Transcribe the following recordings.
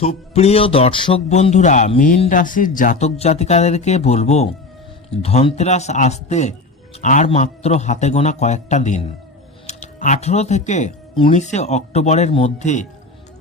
সুপ্রিয় দর্শক বন্ধুরা, মীন রাশির জাতক জাতিকাদেরকে বলব, ধনতেরাস আসতে আর মাত্র হাতে গোনা কয়েকটা দিন। আঠেরো থেকে উনিশে অক্টোবরের মধ্যে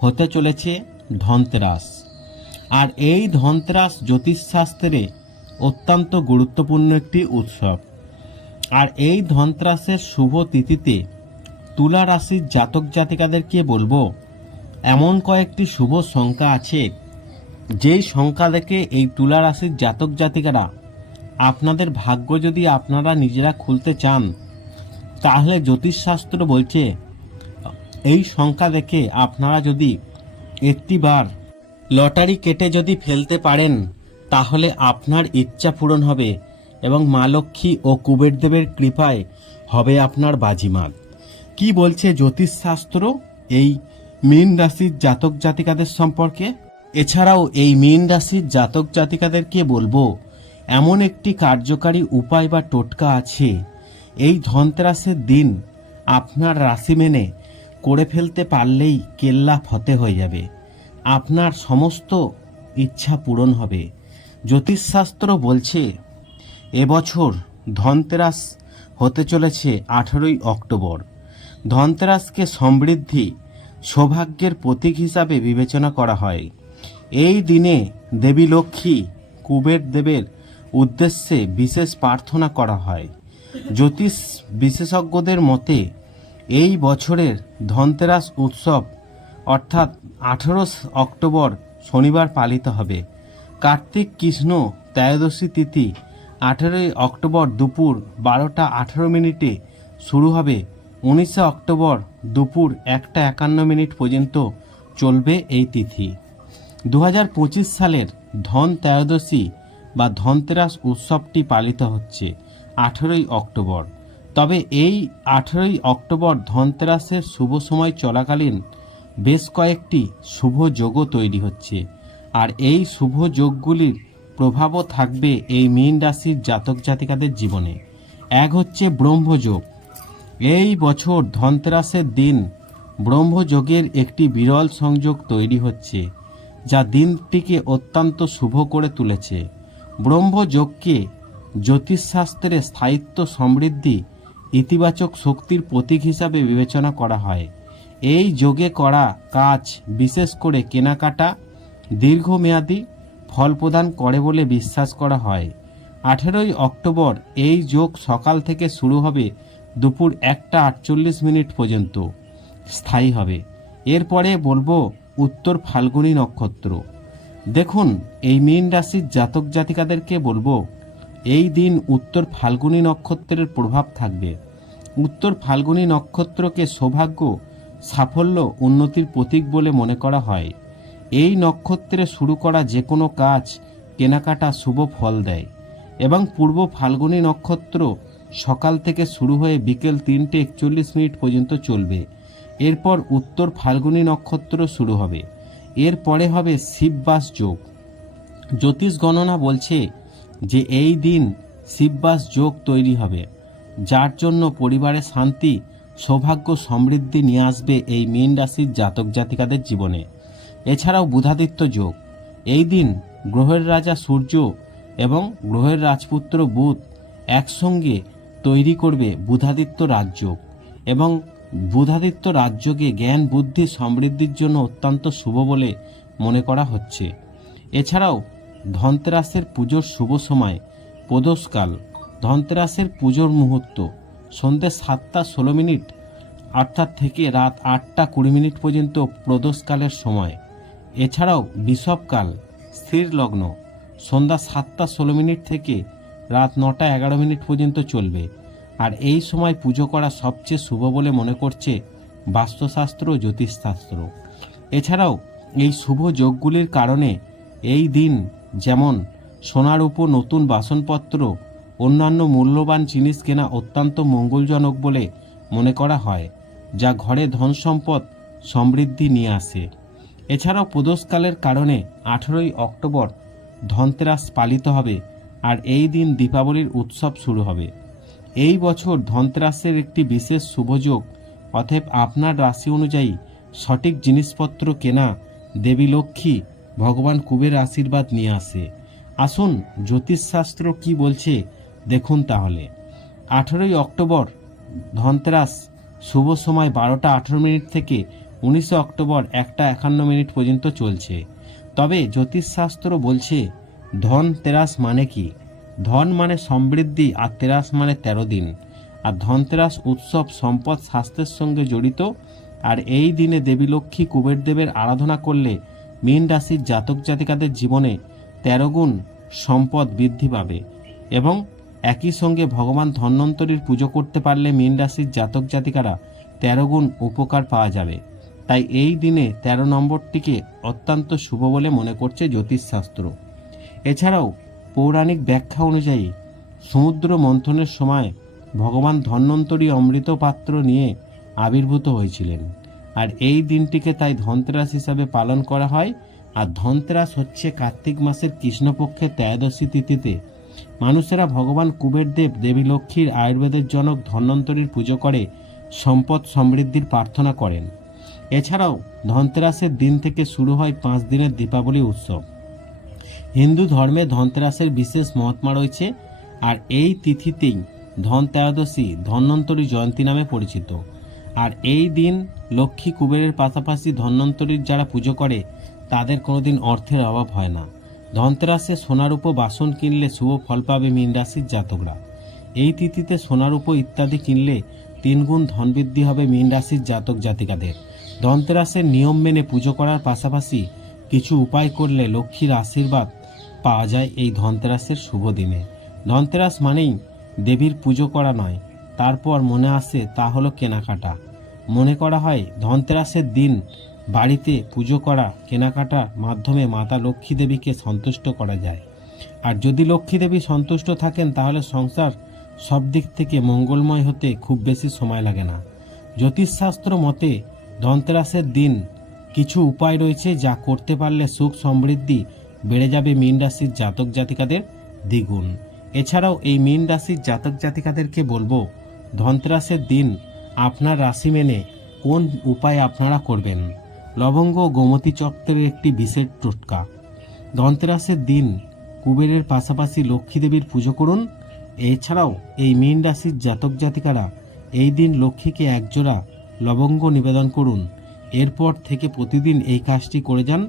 হতে চলেছে ধনতেরাস। আর এই ধনতেরাস জ্যোতিষশাস্ত্রে অত্যন্ত গুরুত্বপূর্ণ একটি উৎসব। আর এই ধনতেরাসের শুভ তিথিতে তুলা রাশির জাতক জাতিকাদেরকে বলব এমন কয়েকটি শুভ সংখ্যা আছে যেই সংখ্যা দেখে এই তুলা রাশির জাতক জাতিকারা, আপনাদের ভাগ্য যদি আপনারা নিজেরা খুলতে চান, তাহলে জ্যোতিষশাস্ত্র বলছে, এই সংখ্যা দেখে আপনারা যদি একটিবার লটারি কেটে যদি ফেলতে পারেন, তাহলে আপনার ইচ্ছা পূরণ হবে এবং মা লক্ষ্মী ও কুবেরদেবের কৃপায় হবে আপনার বাজিমাত। কি বলছে জ্যোতিষশাস্ত্র? এই মীন রাশির জাতক জাতিকাদের সম্পর্কে? এছাড়াও এই মীন রাশির জাতক জাতিকাদেরকে বলব, এমন একটি কার্যকারী উপায় বা টোটকা আছে। এই ধনতেরাসের দিন আপনার রাশি মেনে করে ফেলতে পারলেই কেল্লা ফতে হয়ে যাবে। আপনার সমস্ত ইচ্ছা পূরণ হবে। জ্যোতিষশাস্ত্র বলছে এবছর ধনতেরাস হতে চলেছে আঠেরোই অক্টোবর। ধনতেরাসকে সমৃদ্ধি সৌভাগ্যের প্রতীক হিসাবে বিবেচনা করা হয়। এই দিনে দেবী লক্ষ্মী কুবের দেবের উদ্দেশ্যে বিশেষ প্রার্থনা করা হয়। জ্যোতিষ বিশেষজ্ঞদের মতে, এই বছরের ধনতেরাস উৎসব, অর্থাৎ আঠেরো অক্টোবর শনিবার পালিত হবে। কার্তিক কৃষ্ণ ত্রয়োদশী তিথি আঠেরোই অক্টোবর দুপুর বারোটা আঠেরো মিনিটে শুরু হবে। উনিশে অক্টোবর দুপুর একটা একান্ন মিনিট পর্যন্ত চলবে এই তিথি। দু হাজার পঁচিশ সালের ধন ত্রয়োদশী বা ধনতেরাস উৎসবটি পালিত হচ্ছে আঠেরোই অক্টোবর। তবে এই আঠেরোই অক্টোবর ধনতেরাসের শুভ সময় চলাকালীন বেশ কয়েকটি শুভ যোগও তৈরি হচ্ছে। আর এই শুভ যোগগুলির প্রভাবও থাকবে এই মীন রাশির জাতক জাতিকাদের জীবনে। এক হচ্ছে ব্রহ্মযোগ। এই বছর ধনতেরাসের দিন ব্রহ্মযোগের একটি বিরল সংযোগ তৈরি হচ্ছে, যা দিনটিকে অত্যন্ত শুভ করে তুলেছে। ব্রহ্মযোগকে জ্যোতিষশাস্ত্রে স্থায়িত্ব সমৃদ্ধি ইতিবাচক শক্তির প্রতীক হিসাবে বিবেচনা করা হয়। এই যোগে করা কাজ বিশেষ করে কেনাকাটা দীর্ঘমেয়াদী ফল প্রদান করে বলে বিশ্বাস করা হয়। আঠেরোই অক্টোবর এই যোগ সকাল থেকে শুরু হবে দুপুর একটা আটচল্লিশ মিনিট পর্যন্ত। স্থায়ী হবে। এরপরে বলব উত্তর ফাল্গুনী নক্ষত্র। দেখুন, এই মীন রাশির জাতক জাতিকাদেরকে বলব, এই দিন উত্তর ফাল্গুনী নক্ষত্রের প্রভাব থাকবে। উত্তর ফাল্গুনী নক্ষত্রকে সৌভাগ্য, সাফল্য, উন্নতির প্রতীক বলে মনে করা হয়। এই নক্ষত্রে শুরু করা যে কোনো কাজ কেনাকাটা শুভ ফল দেয়। এবং পূর্ব ফাল্গুনী নক্ষত্র সকাল থেকে শুরু হয়ে বিকেল তিনটে একচল্লিশ মিনিট পর্যন্ত চলবে। এরপর উত্তর ফাল্গুনী নক্ষত্র শুরু হবে। এরপরে হবে শিববাস যোগ। জ্যোতিষ গণনা বলছে যে এই দিন শিববাস যোগ তৈরি হবে। যার জন্য পরিবারে শান্তি, সৌভাগ্য, সমৃদ্ধি নিয়ে আসবে এই মীন রাশির জাতক জাতিকাদের জীবনে। এছাড়াও বুধাদিত্য যোগ। এই দিন গ্রহের রাজা সূর্য এবং গ্রহের রাজপুত্র বুধ একসঙ্গে তৈরি করবে বুধাদিত্য রাজযোগ এবং বুধাদিত্য রাজযোগে জ্ঞান, বুদ্ধি, সমৃদ্ধির জন্য অত্যন্ত শুভ বলে মনে করা হচ্ছে। এছাড়াও ধনতেরাসের পুজোর শুভ সময়, প্রদোষকাল, ধনতেরাসের পুজোর মুহূর্ত, সন্ধ্যে সাতটা ষোলো মিনিট, অর্থাৎ থেকে রাত আটটা কুড়ি মিনিট পর্যন্ত প্রদোষকালের সময়। এছাড়াও বিষবকাল, স্থির লগ্ন, সন্ধ্যা সাতটা ষোলো মিনিট থেকে রাত নটা এগারো মিনিট পর্যন্ত চলবে। আর এই সময় পুজো করা সবচেয়ে শুভ বলে মনে করছে বাস্তুশাস্ত্র জ্যোতিষশাস্ত্র। এছাড়াও এই শুভ যোগগুলির কারণে এই দিন যেমন সোনার উপর নতুন বাসনপত্র, অন্যান্য মূল্যবান জিনিস কেনা অত্যন্ত মঙ্গলজনক বলে মনে করা হয়, যা ঘরে ধন সম্পদ সমৃদ্ধি নিয়ে আসে। এছাড়াও প্রদোষকালের কারণে আঠেরোই অক্টোবর ধনতেরাস পালিত হবে আর এই দিন দীপাবলির উৎসব শুরু হবে। এই বছর ধনতেরাসের একটি বিশেষ শুভযোগ অতএব আপনার রাশি অনুযায়ী সঠিক জিনিসপত্র কেনা, দেবী লক্ষ্মী, ভগবান কুবের আশীর্বাদ নিয়ে আসে। আসুন জ্যোতিষশাস্ত্র কি বলছে দেখুন তাহলে। আঠেরোই অক্টোবর, ধনতেরাস, শুভ সময় বারোটা আঠেরো মিনিট থেকে উনিশে অক্টোবর একটা একান্ন মিনিট পর্যন্ত চলছে। তবে জ্যোতিষশাস্ত্র বলছে ধন তেরাস মানে কি? ধন মানে সমৃদ্ধি আর তেরাস মানে তেরো দিন। আর ধনতেরাস উৎসব, সম্পদ, স্বাস্থ্যের সঙ্গে জড়িত। আর এই দিনে দেবী লক্ষ্মী কুবের দেবের আরাধনা করলে মীন রাশির জাতক জাতিকাদের জীবনে তেরো গুণ সম্পদ বৃদ্ধি পাবে। এবং একই সঙ্গে ভগবান ধন্বন্তরীর পুজো করতে পারলে মীন রাশির জাতক জাতিকারা তেরো গুণ উপকার পাওয়া যাবে। তাই এই দিনে তেরো নম্বরটিকে অত্যন্ত শুভ বলে মনে করছে জ্যোতিষশাস্ত্র। এছাড়াও পৌরাণিক ব্যাখ্যা অনুযায়ী সমুদ্র মন্থনের সময় ভগবান ধন্বন্তরী অমৃত পাত্র নিয়ে আবির্ভূত হয়েছিলেন। আর এই দিনটিকে তাই ধনতেরাস হিসাবে পালন করা হয়। আর ধনতেরাস হচ্ছে কার্তিক মাসের কৃষ্ণপক্ষের ত্রয়োদশী তিথিতে। মানুষেরা ভগবান কুবের দেব দেবী লক্ষ্মীর আয়ুর্বেদের জনক ধন্বন্তরীর পুজো করে সম্পদ সমৃদ্ধির প্রার্থনা করেন। এছাড়াও ধনতেরাসের দিন থেকে শুরু হয় পাঁচ দিনের দীপাবলি উৎসব। হিন্দু ধর্মে ধনতেরাসের বিশেষ মহাত্মা রয়েছে আর এই তিথিতেই ধন ত্রয়োদশী ধন্বন্তরী জয়ন্তী নামে পরিচিত। আর এই দিন লক্ষ্মী কুবেরের পাশাপাশি ধন্বন্তরীর যারা পুজো করে, তাদের কোনোদিন অর্থের অভাব হয় না। ধনতেরাসে সোনার উপর বাসন কিনলে শুভ ফল পাবে মীন রাশির জাতকরা। এই তিথিতে সোনার উপর ইত্যাদি কিনলে তিনগুণ ধন বৃদ্ধি হবে মীন রাশির জাতক জাতিকাদের। ধনতেরাসের নিয়ম মেনে পুজো করার পাশাপাশি কিছু উপায় করলে লক্ষ্মীর আশীর্বাদ পাওয়া যায় এই ধনতেরাসের শুভ দিনে। ধনতেরাস মানেই দেবীর পুজো করা নয়, তারপর মনে আসে তা হলো কেনাকাটা। মনে করা হয় ধনতেরাসের দিন বাড়িতে পুজো করা, কেনাকাটার মাধ্যমে মাতা লক্ষ্মী দেবীকে সন্তুষ্ট করা যায়। আর যদি লক্ষ্মী দেবী সন্তুষ্ট থাকেন, তাহলে সংসার সব দিক থেকে মঙ্গলময় হতে খুব বেশি সময় লাগে না। জ্যোতিষশাস্ত্র মতে ধনতেরাসের দিন কিছু উপায় রয়েছে যা করতে পারলে সুখ সমৃদ্ধি বেড়ে যাবে মীন রাশির জাতক জাতিকাদের দ্বিগুণ। এছাড়াও এই মীন রাশির জাতক জাতিকাদেরকে বলব, ধনতেরাসের দিন আপনার রাশি মেনে কোন উপায় আপনারা করবেন? লবঙ্গ গোমতী চক্রের একটি বিশেষ টোটকা। ধনতেরাসের দিন কুবেরের পাশাপাশি লক্ষ্মী দেবীর পুজো করুন। এছাড়াও এই মীন রাশির জাতক জাতিকারা এই দিন লক্ষ্মীকে একজোড়া লবঙ্গ নিবেদন করুন। এরপর থেকে প্রতিদিন এই কাজটি করে যান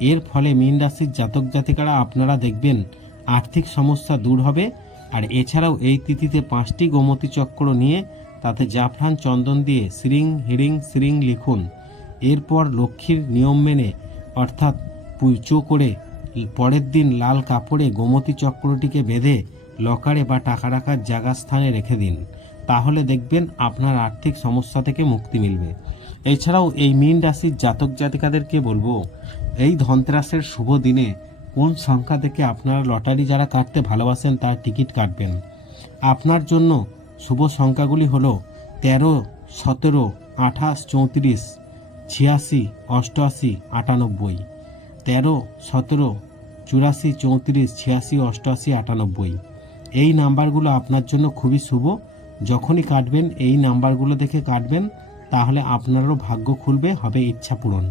এর ফলে মীন রাশির জাতক জাতিকারা আপনারা দেখবেন আর্থিক সমস্যা দূর হবে। আর এছাড়াও এই তিথিতে পাঁচটি গোমতী চক্র নিয়ে তাতে জাফরান চন্দন দিয়ে শ্রিং হিরিং শ্রিং লিখুন। এরপর লক্ষ্মীর নিয়ম মেনে, অর্থাৎ পুজো করে পরের দিন লাল কাপড়ে গোমতী চক্রটিকে বেঁধে লকারে বা টাকা রাখার জায়গা স্থানে রেখে দিন। তাহলে দেখবেন আপনার আর্থিক সমস্যা থেকে মুক্তি মিলবে। এছাড়াও এই মীন রাশির জাতক জাতিকাদেরকে বলব এই ধনতেরাসের শুভ দিনে কোন সংখ্যা থেকে আপনারা লটারি যারা কাটতে ভালোবাসেন তার টিকিট কাটবেন। আপনার জন্য শুভ সংখ্যাগুলি হল তেরো, সতেরো, আঠাশ, চৌত্রিশ, ছিয়াশি, অষ্টআশি, আটানব্বই। তেরো, সতেরো, চুরাশি, চৌত্রিশ, ছিয়াশি, অষ্টআশি, আটানব্বই। এই নাম্বারগুলো আপনার জন্য খুবই শুভ। যখনই কাটবেন, এই নাম্বারগুলো দেখে কাটবেন, তাহলে আপনারও ভাগ্য খুলবে, হবে ইচ্ছা পূরণ